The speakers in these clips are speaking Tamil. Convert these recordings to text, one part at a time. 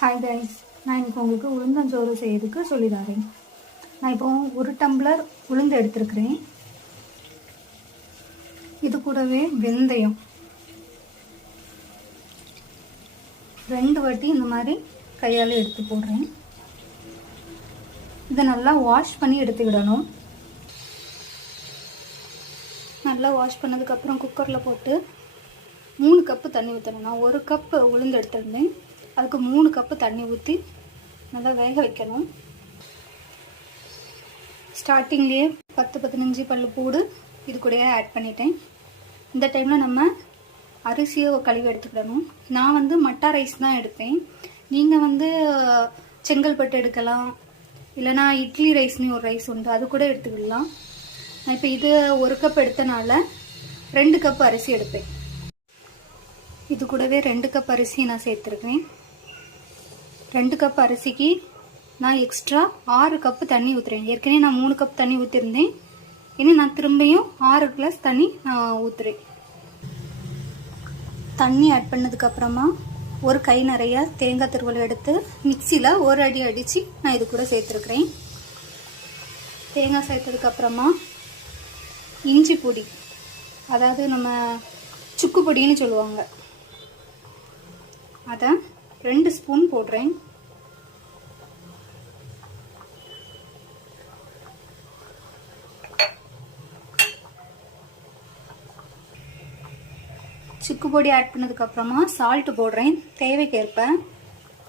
ஹாய் கைஸ், நான் இன்றைக்கி உங்களுக்கு உளுந்தஞ்சோறு செய்யறதுக்கு சொல்லித்தரேன். நான் இப்போ 1 டம்ளர் உளுந்து எடுத்துருக்கிறேன். இது கூடவே வெந்தயம் 2 வாட்டி இந்த மாதிரி கையால் எடுத்து போடுறேன். இதை நல்லா வாஷ் பண்ணி எடுத்துக்கிடணும். நல்லா வாஷ் பண்ணதுக்கப்புறம் குக்கரில் போட்டு 3 கப்பு தண்ணி ஊற்றணும். நான் 1 கப்பு உளுந்து எடுத்துருந்தேன், அதுக்கு 3 கப்பு தண்ணி ஊற்றி நல்லா வேக வைக்கணும். ஸ்டார்டிங்லேயே 10-15 பல்லு பூடு இது கூடயே ஆட் பண்ணிட்டேன். இந்த டைமில் நம்ம அரிசியை கழுவி எடுத்துக்கிடணும். நான் மட்டா ரைஸ் தான் எடுப்பேன். நீங்கள் செங்கல்பட்டு எடுக்கலாம், இல்லைனா இட்லி ரைஸ்னு ஒரு ரைஸ் உண்டு, அது கூட எடுத்துக்கிடலாம். நான் இப்போ இது 1 கப் எடுத்தனால 2 கப் அரிசி எடுப்பேன். இது கூடவே 2 கப் அரிசி நான் சேர்த்துருக்கேன். 2 கப் அரிசிக்கு நான் எக்ஸ்ட்ரா 6 கப்பு தண்ணி ஊற்றுறேன். ஏற்கனவே நான் 3 கப் தண்ணி ஊற்றிருந்தேன். இனி நான் திரும்பியும் 6 கிளாஸ் தண்ணி நான் ஊற்றுறேன். தண்ணி ஆட் பண்ணதுக்கப்புறமா ஒரு கை நிறைய தேங்காய் துருவல் எடுத்து மிக்சியில் ஒரு அடி அடித்து நான் இது கூட சேர்த்துருக்குறேன். தேங்காய் சேர்த்ததுக்கப்புறமா இஞ்சி பொடி, அதாவது நம்ம சுக்கு பொடின்னு சொல்லுவாங்க, அதை 2 ஸ்பூன் போடுறேன். சுக்கு பொடி ஆட் பண்ணதுக்கப்புறமா சால்ட்டு போடுறேன் தேவைக்கேற்ப.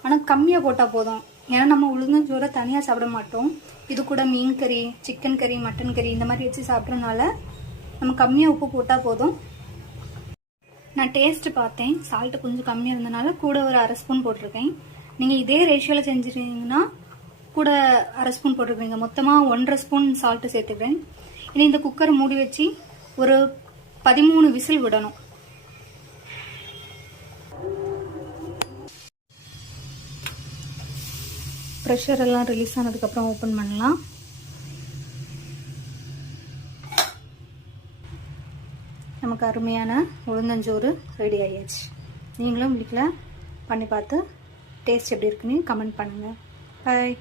ஆனால் கம்மியாக போட்டால் போதும், ஏன்னா நம்ம உளுந்தஞ்சோறை தனியாக சாப்பிட மாட்டோம். இது கூட மீன் கறி, சிக்கன் கறி, மட்டன் கறி இந்த மாதிரி வச்சு சாப்பிட்றதுனால நம்ம கம்மியாக உப்பு போட்டால் போதும். நான் டேஸ்ட்டு பார்த்தேன், சால்ட்டு கொஞ்சம் கம்மியாக இருந்தனால கூட ஒரு 1/2 ஸ்பூன் போட்டிருக்கேன். நீங்கள் இதே ரேஷியோவில் செஞ்சுருந்தீங்கன்னா கூட 1/2 ஸ்பூன் போட்டிருக்கீங்க. மொத்தமாக 1.5 ஸ்பூன் சால்ட்டு சேர்த்துக்கிறேன். இனி இந்த குக்கரை மூடி வச்சு ஒரு 13 விசில் விடணும். ப்ரெஷர் எல்லாம் ரிலீஸ் ஆனதுக்கப்புறம் ஓப்பன் பண்ணலாம். நமக்கு அருமையான உளுந்தஞ்சோறு ரெடி ஆகியாச்சு. நீங்களும் வீட்டில் பண்ணி பார்த்து டேஸ்ட் எப்படி இருக்குன்னு கமெண்ட் பண்ணுங்கள். பாய்.